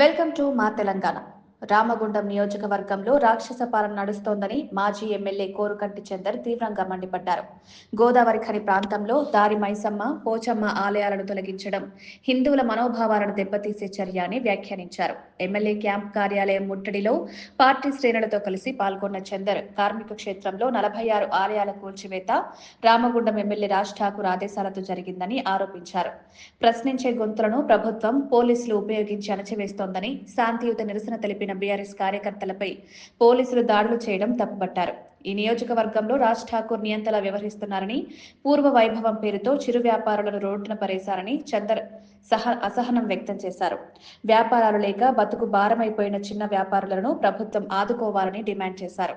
Welcome to మా తెలంగాణ. రామగుండం నియోజకవర్గంలో రాక్షస పాలన నడుస్తోందని మాజీ ఎమ్మెల్యే కోరుకంటి చందర్ తీవ్రంగా మండిపడ్డారు. గోదావరి ఖని ప్రాంతంలో దారి మైసమ్మ పోచమ్మ ఆలయాలను తొలగించడం హిందువుల మనోభావాలను దెబ్బతీసే చర్య అని వ్యాఖ్యానించారు. ఎమ్మెల్యే క్యాంప్ కార్యాలయం ముట్టడిలో పార్టీ శ్రేణులతో కలిసి పాల్గొన్న చందర్ కార్మిక క్షేత్రంలో నలభై ఆరు ఆలయాల కూల్చివేత రామగుండం ఎమ్మెల్యే రాజ్ ఠాకూర్ ఆదేశాలతో జరిగిందని ఆరోపించారు. ప్రశ్నించే గొంతులను ప్రభుత్వం పోలీసులు ఉపయోగించి అణచివేస్తోందని శాంతియుత నిరసన తెలిపి తెలిపిన బీఆర్ఎస్ కార్యకర్తలపై పోలీసులు దాడులు చేయడం తప్పుపట్టారు. ఈ నియోజకవర్గంలో రాజ్ ఠాకూర్ నియంతలా వ్యవహరిస్తున్నారని పూర్వ వైభవం పేరుతో చిరు వ్యాపారులను రోడ్డున పరేశారని చందర్ సహ అసహనం వ్యక్తం చేశారు. వ్యాపారాలు లేక బతుకు భారమైపోయిన చిన్న వ్యాపారులను ప్రభుత్వం ఆదుకోవాలని డిమాండ్ చేశారు.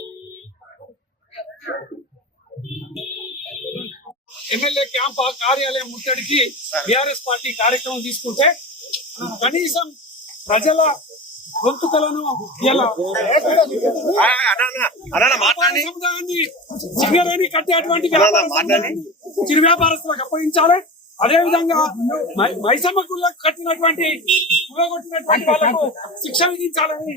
ఎమ్మెల్యే క్యాంప్ కార్యాలయం ముట్టడికి బీఆర్ఎస్ పార్టీ కార్యక్రమం తీసుకుంటే కనీసం ప్రజల గొంతుకలను సముదాయాన్ని కట్టేటువంటి చిరు వ్యాపారస్తులకు అప్పగించాలి. అదే విధంగా మైసమ్మ గుళ్ళకు కట్టినటువంటి కులగొట్టినటువంటి వాళ్ళకు శిక్ష విధించాలని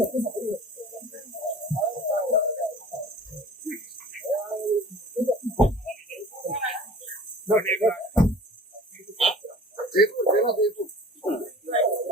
No, no, no.